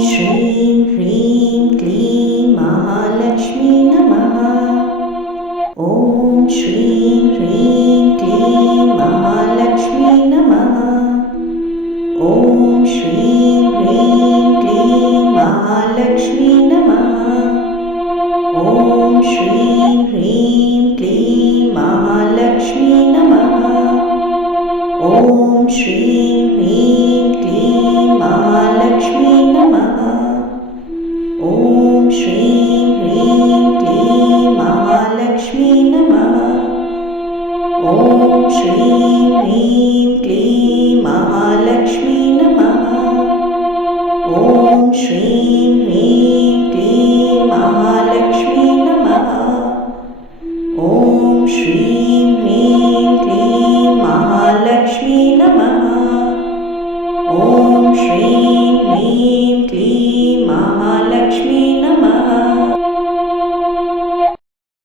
श्रीं ह्रीं क्लीं महालक्ष्मी नमः। ॐ श्रीं ह्रीं क्लीं महालक्ष्मी नमः। ॐ श्रीं ह्रीं क्लीं महालक्ष्मी नमः। ॐ श्रीं ह्रीं क्लीं महालक्ष्मी नमः। ॐ श्रीं ह्रीं क्लीं महालक्ष्मी नमः। ॐ श्रीं ह्रीं क्लीं महालक्ष्मी नमः। ॐ श्रीं ह्रीं क्लीं महालक्ष्मी नमः। ॐ श्रीं ह्रीं क्लीं महालक्ष्मी नमः। ॐ श्रीं ह्रीं क्लीं महालक्ष्मी नमः। ॐ श्रीं ह्रीं क्लीं